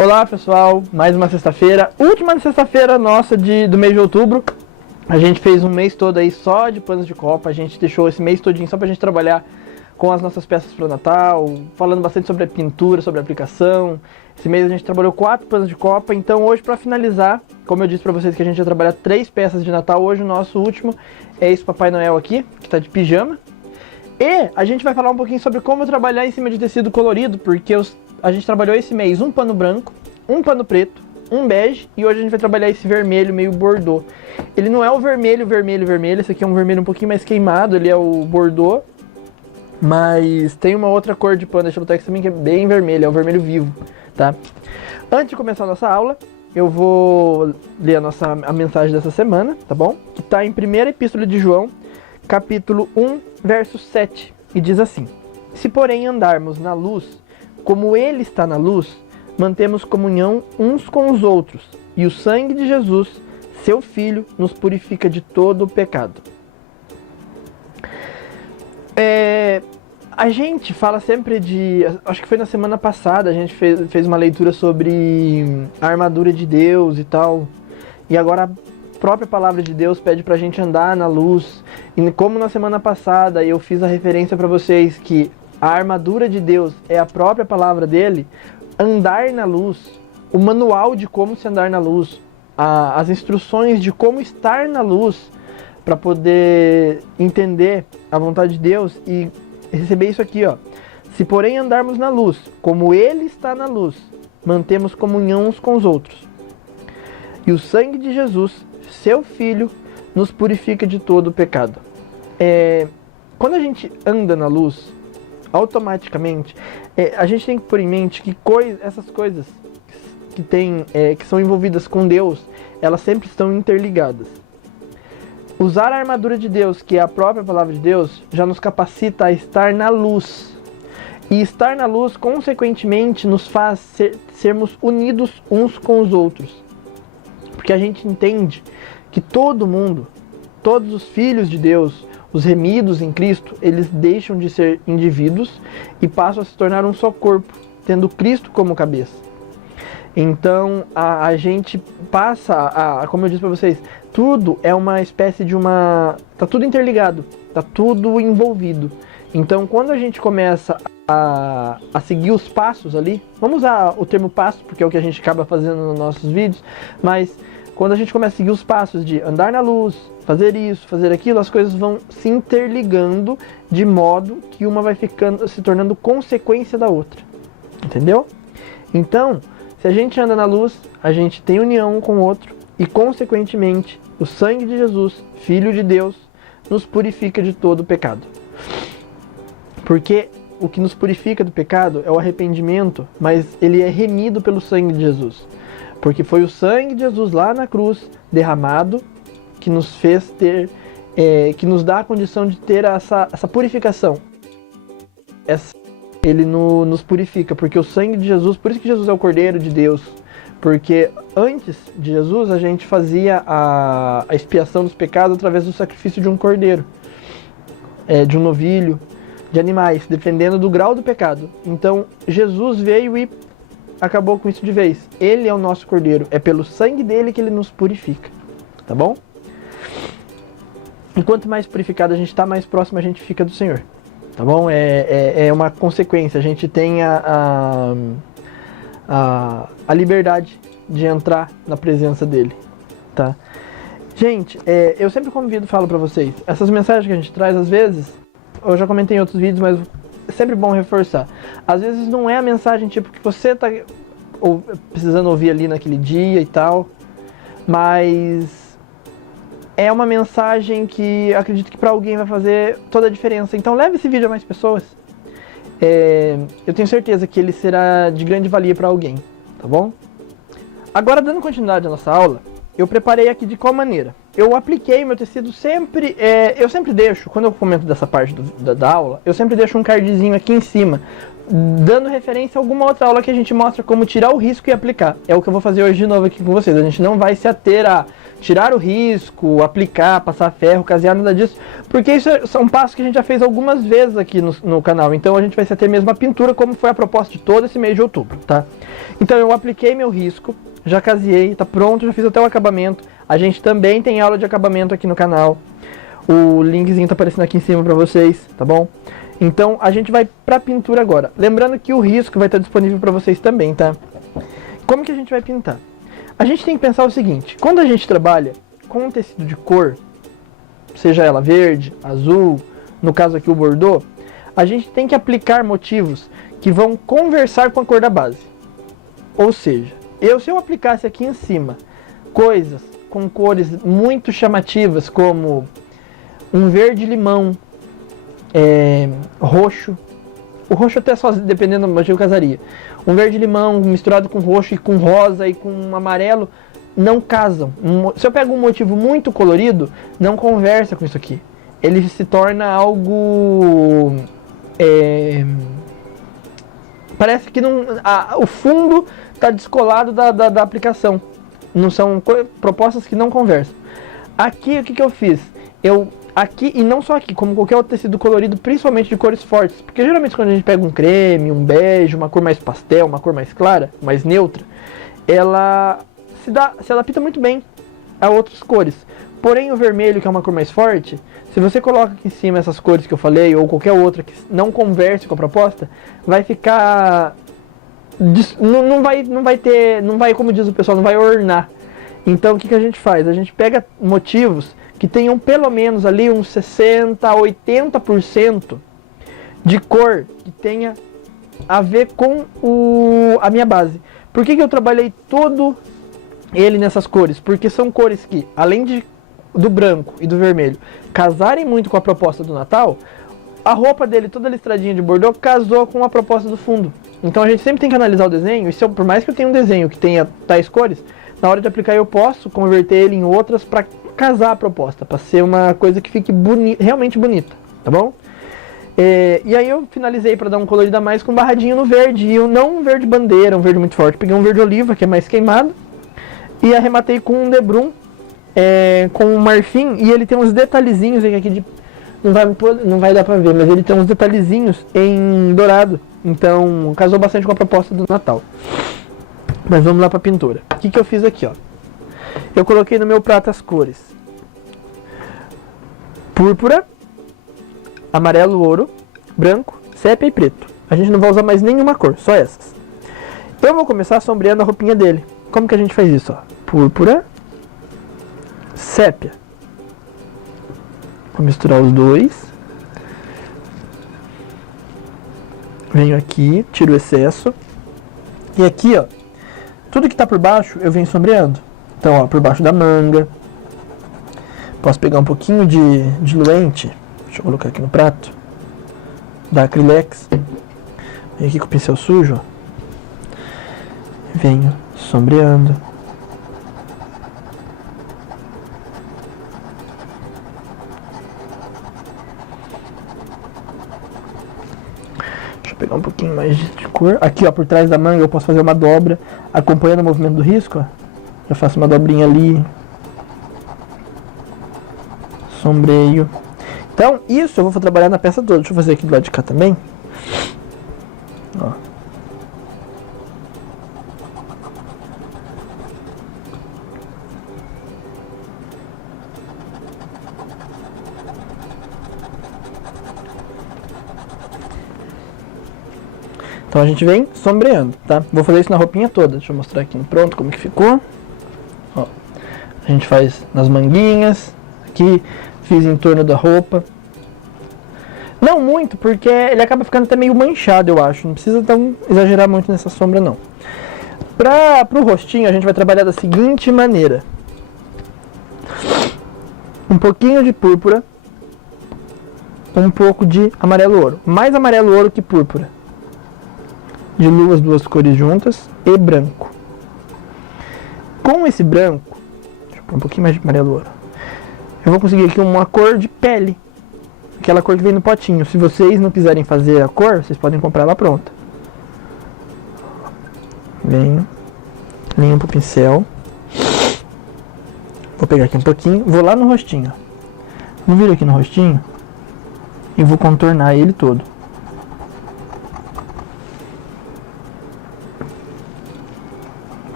Olá pessoal, mais uma sexta-feira, última sexta-feira nossa do mês de outubro. A gente fez um mês todo aí só de panos de copa, a gente deixou esse mês todinho só pra gente trabalhar com as nossas peças para o Natal, falando bastante sobre a pintura, sobre a aplicação. Esse mês a gente trabalhou 4 panos de copa, então hoje para finalizar, como eu disse pra vocês que a gente ia trabalhar 3 peças de Natal, hoje o nosso último é esse Papai Noel aqui, que tá de pijama. E a gente vai falar um pouquinho sobre como trabalhar em cima de tecido colorido, porque a gente trabalhou esse mês um pano branco, um pano preto, um bege, e hoje a gente vai trabalhar esse vermelho meio bordô. Ele não é o vermelho, esse aqui é um vermelho um pouquinho mais queimado, ele é o bordô, mas tem uma outra cor de pano da Xerotex também que é bem vermelho, é o vermelho vivo, tá? Antes de começar a nossa aula, eu vou ler a mensagem dessa semana, tá bom? Que está em 1ª Epístola de João, capítulo 1, verso 7, e diz assim: Se porém andarmos na luz, como ele está na luz, mantemos comunhão uns com os outros, e o sangue de Jesus, seu Filho, nos purifica de todo o pecado. A gente fala sempre acho que foi na semana passada, a gente fez uma leitura sobre a armadura de Deus e tal, e agora a própria palavra de Deus pede pra gente andar na luz, e como na semana passada eu fiz a referência pra vocês que a armadura de Deus é a própria palavra dele, andar na luz, o manual de como se andar na luz, as instruções de como estar na luz, para poder entender a vontade de Deus e receber isso aqui, ó. Se porém andarmos na luz, como ele está na luz, mantemos comunhão uns com os outros. E o sangue de Jesus, seu Filho, nos purifica de todo o pecado. Quando a gente anda na luz, automaticamente, a gente tem que pôr em mente que essas coisas que são envolvidas com Deus, elas sempre estão interligadas. Usar a armadura de Deus, que é a própria palavra de Deus, já nos capacita a estar na luz. E estar na luz, consequentemente, nos faz sermos unidos uns com os outros. Porque a gente entende que todo mundo, todos os filhos de Deus, os remidos em Cristo, eles deixam de ser indivíduos e passam a se tornar um só corpo, tendo Cristo como cabeça. Então a gente passa como eu disse para vocês, tudo é uma espécie de tá tudo interligado, tá tudo envolvido. Então quando a gente começa a seguir os passos ali, vamos usar o termo passo porque é o que a gente acaba fazendo nos nossos vídeos, mas quando a gente começa a seguir os passos de andar na luz, fazer isso, fazer aquilo, as coisas vão se interligando de modo que uma vai se tornando consequência da outra. Entendeu? Então, se a gente anda na luz, a gente tem união um com o outro e, consequentemente, o sangue de Jesus, Filho de Deus, nos purifica de todo o pecado. Porque o que nos purifica do pecado é o arrependimento, mas ele é remido pelo sangue de Jesus. Porque foi o sangue de Jesus lá na cruz, derramado, que nos fez que nos dá a condição de ter essa purificação. Ele nos purifica, porque o sangue de Jesus, por isso que Jesus é o Cordeiro de Deus, porque antes de Jesus a gente fazia a expiação dos pecados através do sacrifício de um cordeiro, de um novilho, de animais, dependendo do grau do pecado. Então Jesus veio e acabou com isso de vez. Ele é o nosso Cordeiro, é pelo sangue dele que ele nos purifica, tá bom? E quanto mais purificado a gente está, mais próximo a gente fica do Senhor. Tá bom? É uma consequência. A gente tem a liberdade de entrar na presença dele. Tá? Gente, eu sempre falo pra vocês, essas mensagens que a gente traz, às vezes, eu já comentei em outros vídeos, mas é sempre bom reforçar. Às vezes não é a mensagem tipo que você tá precisando ouvir ali naquele dia e tal, mas é uma mensagem que acredito que para alguém vai fazer toda a diferença. Então leve esse vídeo a mais pessoas. Eu tenho certeza que ele será de grande valia para alguém, tá bom? Agora, dando continuidade à nossa aula, eu preparei aqui de qual maneira. Eu apliquei meu tecido sempre... eu sempre deixo, quando eu comento dessa parte da aula, eu sempre deixo um cardzinho aqui em cima, dando referência a alguma outra aula que a gente mostra como tirar o risco e aplicar. É o que eu vou fazer hoje de novo aqui com vocês. A gente não vai se ater a tirar o risco, aplicar, passar ferro, casear, nada disso, porque isso são passos que a gente já fez algumas vezes aqui no canal, então a gente vai ter mesmo a pintura, como foi a proposta de todo esse mês de outubro, tá? Então eu apliquei meu risco, já caseei, tá pronto, já fiz até o acabamento, a gente também tem aula de acabamento aqui no canal, o linkzinho tá aparecendo aqui em cima pra vocês, tá bom? Então a gente vai pra pintura agora, lembrando que o risco vai estar disponível pra vocês também, tá? Como que a gente vai pintar? A gente tem que pensar o seguinte, quando a gente trabalha com um tecido de cor, seja ela verde, azul, no caso aqui o bordô, a gente tem que aplicar motivos que vão conversar com a cor da base. Ou seja, se eu aplicasse aqui em cima coisas com cores muito chamativas, como um verde limão, roxo, o roxo até só dependendo do motivo casaria, um verde limão misturado com roxo e com rosa e com amarelo, não casam. Se eu pego um motivo muito colorido, não conversa com isso aqui. Ele se torna algo... parece que não, o fundo está descolado da aplicação. Não são propostas que não conversam. Aqui, o que eu fiz? Aqui, e não só aqui, como qualquer outro tecido colorido, principalmente de cores fortes. Porque geralmente quando a gente pega um creme, um bege, uma cor mais pastel, uma cor mais clara, mais neutra, ela se adapta muito bem a outras cores. Porém o vermelho, que é uma cor mais forte, se você coloca aqui em cima essas cores que eu falei, ou qualquer outra que não converse com a proposta, vai ficar... Não vai, como diz o pessoal, não vai ornar. Então o que a gente faz? A gente pega motivos que tenham pelo menos ali uns 60% a 80% de cor que tenha a ver com a minha base. Por que eu trabalhei todo ele nessas cores? Porque são cores que, além do branco e do vermelho, casarem muito com a proposta do Natal, a roupa dele, toda listradinha de bordô, casou com a proposta do fundo. Então a gente sempre tem que analisar o desenho, e por mais que eu tenha um desenho que tenha tais cores, na hora de aplicar eu posso converter ele em outras para casar a proposta, para ser uma coisa que fique realmente bonita, tá bom? E aí eu finalizei para dar um colorido a mais com um barradinho no verde, e não um verde bandeira, um verde muito forte, peguei um verde oliva, que é mais queimado, e arrematei com um debrum, com um marfim, e ele tem uns detalhezinhos aqui não vai dar pra ver, mas ele tem uns detalhezinhos em dourado, então casou bastante com a proposta do Natal. Mas vamos lá pra pintura. O que eu fiz aqui, ó? Eu coloquei no meu prato as cores púrpura, amarelo, ouro, branco, sépia e preto. A gente não vai usar mais nenhuma cor, só essas. Eu vou começar sombreando a roupinha dele. Como que a gente faz isso? Ó? Púrpura, sépia. Vou misturar os dois. Venho aqui, tiro o excesso. E aqui, ó, tudo que tá por baixo eu venho sombreando. Então, ó, por baixo da manga. Posso pegar um pouquinho de diluente. Deixa eu colocar aqui no prato. Da Acrylex. Venho aqui com o pincel sujo, ó. Venho sombreando. Deixa eu pegar um pouquinho mais de cor. Aqui, ó, por trás da manga eu posso fazer uma dobra, acompanhando o movimento do risco, ó. Já faço uma dobrinha ali. Sombreio. Então, isso eu vou trabalhar na peça toda. Deixa eu fazer aqui do lado de cá também. Ó. Então a gente vem sombreando, tá? Vou fazer isso na roupinha toda. Deixa eu mostrar aqui no pronto como que ficou. Ó. A gente faz nas manguinhas. Aqui fiz em torno da roupa. Não muito, porque ele acaba ficando até meio manchado, eu acho. Não precisa então exagerar muito nessa sombra, não. Pro rostinho, a gente vai trabalhar da seguinte maneira. Um pouquinho de púrpura. Um pouco de amarelo ouro. Mais amarelo ouro que púrpura. Diluo as duas cores juntas. E branco. Com esse branco, deixa eu pôr um pouquinho mais de amarelo ouro. Eu vou conseguir aqui uma cor de pele. Aquela cor que vem no potinho. Se vocês não quiserem fazer a cor, vocês podem comprar ela pronta. Venho, limpo o pincel. Vou pegar aqui um pouquinho, vou lá no rostinho. Vou vir aqui no rostinho e vou contornar ele todo.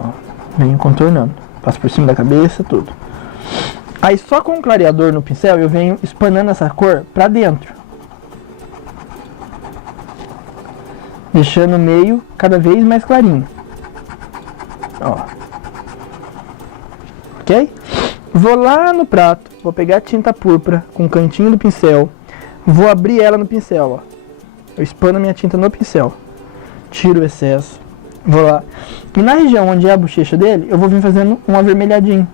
Ó, venho contornando. Passo por cima da cabeça, tudo. Aí só com o clareador no pincel eu venho espanando essa cor pra dentro. Deixando o meio cada vez mais clarinho. Ó. Ok? Vou lá no prato, vou pegar a tinta púrpura com o cantinho do pincel, vou abrir ela no pincel, ó. Eu espano a minha tinta no pincel, tiro o excesso, vou lá. E na região onde é a bochecha dele, eu vou vir fazendo um avermelhadinho.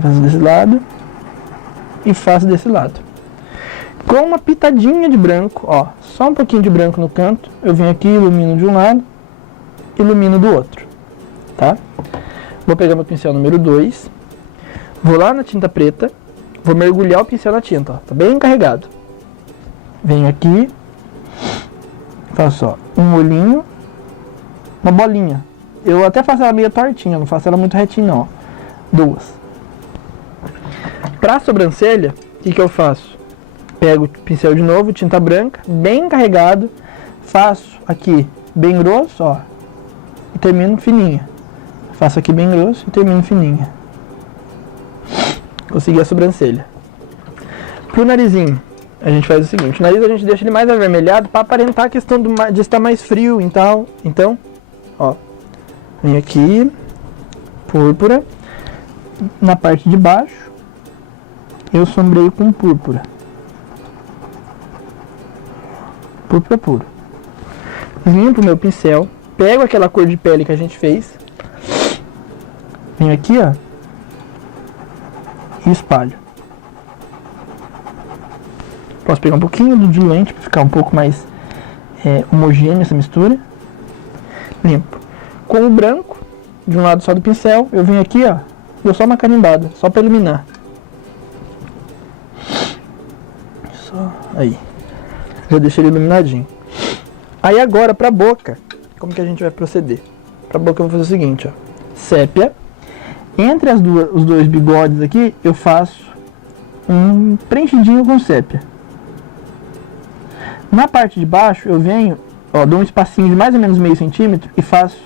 Faço desse lado e faço desse lado. Com uma pitadinha de branco, ó, só um pouquinho de branco no canto, eu venho aqui, ilumino de um lado, ilumino do outro, tá? Vou pegar meu pincel número 2, vou lá na tinta preta, vou mergulhar o pincel na tinta, ó, tá bem carregado. Venho aqui, faço ó, um olhinho, uma bolinha. Eu até faço ela meio tortinha, não faço ela muito retinha não, ó. 2. Pra sobrancelha, o que eu faço? Pego o pincel de novo, tinta branca, bem carregado, faço aqui bem grosso, ó, e termino fininha. Faço aqui bem grosso e termino fininha. Consegui a sobrancelha. Pro narizinho, a gente faz o seguinte, o nariz a gente deixa ele mais avermelhado para aparentar a questão de estar mais frio e tal. Então, ó, vem aqui, púrpura, na parte de baixo, eu sombreio com púrpura. Púrpura puro. Limpo meu pincel, pego aquela cor de pele que a gente fez, venho aqui, ó, e espalho. Posso pegar um pouquinho do diluente para ficar um pouco mais homogênea essa mistura. Limpo. Com o branco, de um lado só do pincel, eu venho aqui, ó, dou só uma carimbada, só para iluminar. Só aí. Já deixei ele iluminadinho. Aí agora pra boca, como que a gente vai proceder? Pra boca eu vou fazer o seguinte, ó. Sépia. Entre os dois bigodes aqui, eu faço um preenchidinho com sépia. Na parte de baixo, eu venho, ó, dou um espacinho de mais ou menos meio centímetro e faço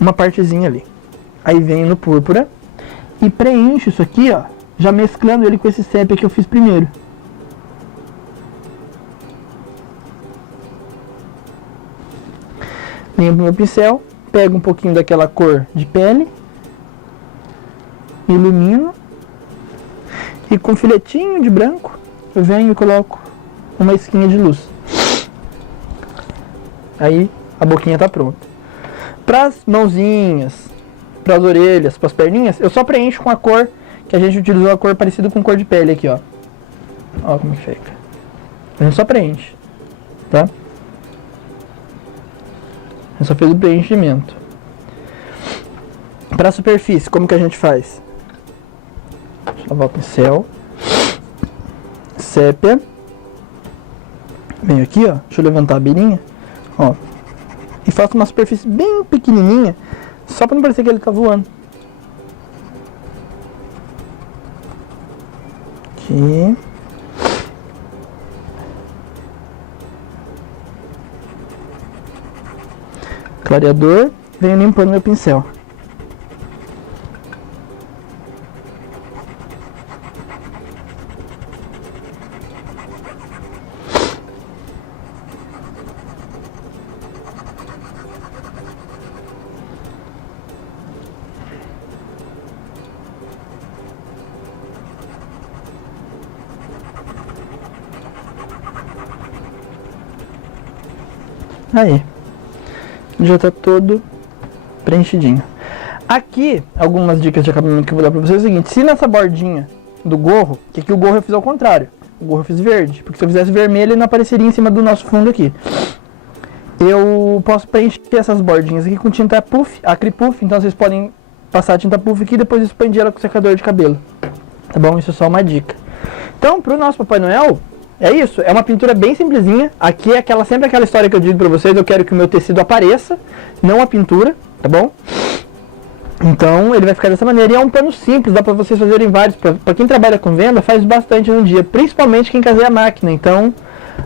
uma partezinha ali. Aí venho no púrpura e preencho isso aqui, ó, já mesclando ele com esse sépia que eu fiz primeiro. Limpo meu pincel, pego um pouquinho daquela cor de pele, ilumino e com um filetinho de branco eu venho e coloco uma esquinha de luz. Aí a boquinha tá pronta. Para as mãozinhas, para as orelhas, para as perninhas, eu só preencho com a cor que a gente utilizou, a cor parecida com cor de pele aqui, ó. Ó como que fica. A gente só preenche, tá? Eu só fiz o preenchimento. Para a superfície, como que a gente faz? Deixa eu lavar o pincel. Sépia. Venho aqui, ó. Deixa eu levantar a beirinha. Ó. E faço uma superfície bem pequenininha, só para não parecer que ele tá voando. Aqui. Clareador, venho limpando meu pincel. Aí. Já tá todo preenchidinho. Aqui, algumas dicas de acabamento que eu vou dar pra vocês é o seguinte: se nessa bordinha do gorro, que aqui o gorro eu fiz ao contrário, o gorro eu fiz verde, porque se eu fizesse vermelho ele não apareceria em cima do nosso fundo aqui. Eu posso preencher essas bordinhas aqui com tinta puff, acry puff, então vocês podem passar a tinta puff aqui e depois expandir ela com o secador de cabelo. Tá bom? Isso é só uma dica. Então, pro nosso Papai Noel, é isso, é uma pintura bem simplesinha. Aqui é sempre aquela história que eu digo pra vocês, eu quero que o meu tecido apareça, não a pintura, tá bom? Então ele vai ficar dessa maneira, e é um pano simples, dá para vocês fazerem vários. Para quem trabalha com venda, faz bastante no dia, principalmente quem caseia a máquina. Então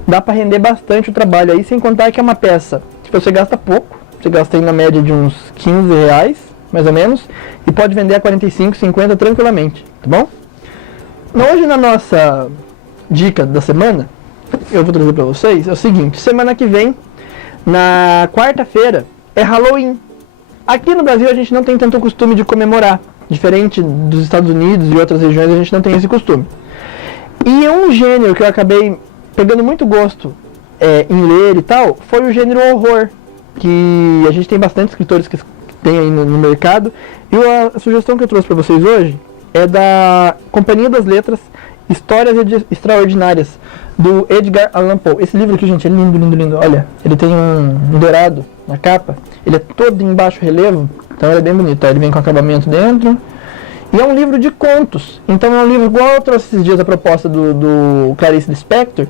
dá para render bastante o trabalho aí, sem contar que é uma peça que você gasta pouco, você gasta aí na média de uns 15 reais, mais ou menos, e pode vender a 45, 50 tranquilamente, tá bom? Hoje na nossa dica da semana, eu vou trazer para vocês, é o seguinte: semana que vem, na quarta-feira, é Halloween. Aqui no Brasil a gente não tem tanto costume de comemorar, diferente dos Estados Unidos e outras regiões, a gente não tem esse costume. E um gênero que eu acabei pegando muito gosto em ler e tal, foi o gênero horror, que a gente tem bastante escritores que tem aí no mercado, e a sugestão que eu trouxe para vocês hoje é da Companhia das Letras, Histórias Extraordinárias, do Edgar Allan Poe. Esse livro aqui, gente, é lindo, lindo, lindo. Olha, ele tem um dourado na capa, ele é todo em baixo relevo, então ele é bem bonito. Ele vem com acabamento dentro, e é um livro de contos. Então é um livro igual eu trouxe esses dias a proposta do Clarice Lispector,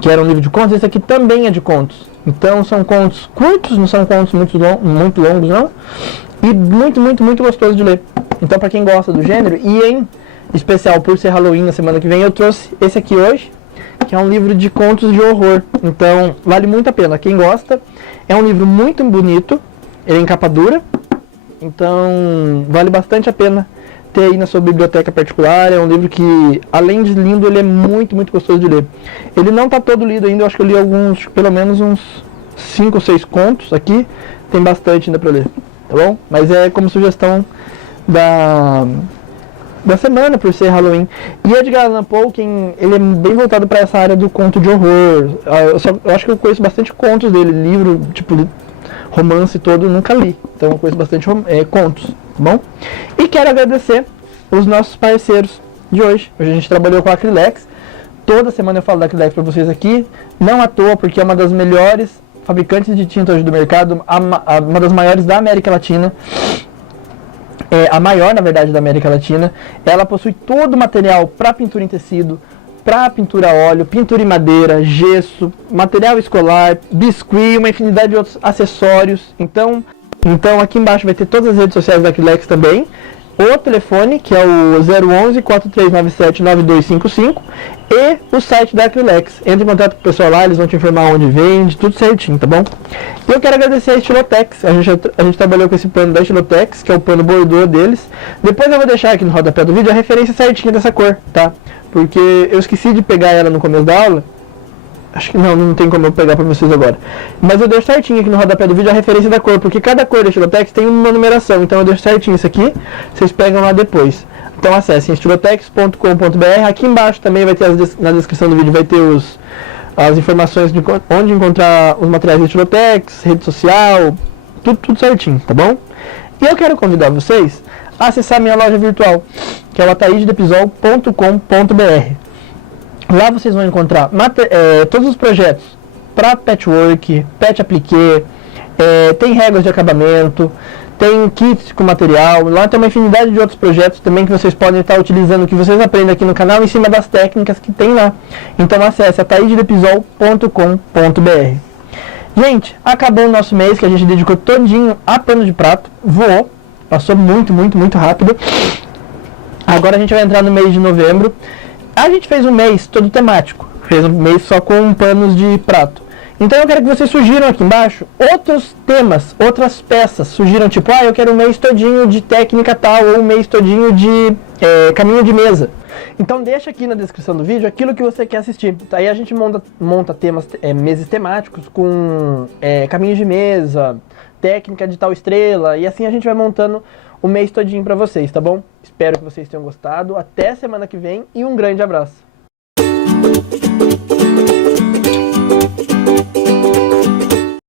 que era um livro de contos. Esse aqui também é de contos. Então são contos curtos, não são contos muito longos não, e muito, muito, muito gostoso de ler. Então para quem gosta do gênero, e em especial por ser Halloween na semana que vem, eu trouxe esse aqui hoje, que é um livro de contos de horror. Então vale muito a pena, quem gosta. É um livro muito bonito, ele é em capa dura, então vale bastante a pena ter aí na sua biblioteca particular. É um livro que, além de lindo, ele é muito, muito gostoso de ler. Ele não está todo lido ainda, eu acho que eu li alguns, pelo menos uns 5 ou 6 contos aqui, tem bastante ainda para ler, tá bom? Mas é como sugestão da semana, por ser Halloween. E Edgar Allan Poe, ele é bem voltado para essa área do conto de horror. Eu acho que eu conheço bastante contos dele, livro, tipo, romance todo, eu nunca li. Então eu conheço bastante contos, tá bom? E quero agradecer os nossos parceiros de hoje. Hoje a gente trabalhou com a Acrylex. Toda semana eu falo da Acrylex para vocês aqui, não à toa, porque é uma das melhores fabricantes de tinta hoje do mercado, uma das maiores da América Latina. A maior, na verdade, da América Latina. Ela possui todo o material para pintura em tecido, para pintura a óleo, pintura em madeira, gesso, material escolar, biscuit, uma infinidade de outros acessórios. Então aqui embaixo vai ter todas as redes sociais da Acrylex também. O telefone, que é o 011 4397 9255, e o site da Acrylex. Entre em contato com o pessoal lá, eles vão te informar onde vende, tudo certinho, tá bom? E eu quero agradecer a Estilotex. A gente trabalhou com esse pano da Estilotex, que é o pano bordô deles. Depois eu vou deixar aqui no rodapé do vídeo a referência certinha dessa cor, tá? Porque eu esqueci de pegar ela no começo da aula. Acho que não tem como eu pegar pra vocês agora. Mas eu deixo certinho aqui no rodapé do vídeo a referência da cor, porque cada cor da Estilotex tem uma numeração. Então eu deixo certinho isso aqui, vocês pegam lá depois. Então acessem estilotex.com.br. Aqui embaixo também vai ter, na descrição do vídeo, vai ter as informações de onde encontrar os materiais da Estilotex, rede social, tudo certinho, tá bom? E eu quero convidar vocês a acessar minha loja virtual, que é o ataidedepsol.com.br. Lá vocês vão encontrar todos os projetos para patchwork, pet appliqué, tem réguas de acabamento, tem kits com material. Lá tem uma infinidade de outros projetos também que vocês podem estar utilizando, que vocês aprendem aqui no canal, em cima das técnicas que tem lá. Então acesse ataidedepsol.com.br. Gente, acabou o nosso mês, que a gente dedicou todinho a pano de prato. Voou, passou muito, muito, muito rápido. Agora a gente vai entrar no mês de novembro. A gente fez um mês todo temático, fez um mês só com panos de prato. Então eu quero que vocês sugiram aqui embaixo outros temas, outras peças. Sugiram tipo, eu quero um mês todinho de técnica tal, ou um mês todinho de caminho de mesa. Então deixa aqui na descrição do vídeo aquilo que você quer assistir. Aí a gente monta temas, meses temáticos com caminhos de mesa, técnica de tal estrela, e assim a gente vai montando o mês todinho pra vocês, tá bom? Espero que vocês tenham gostado. Até semana que vem e um grande abraço.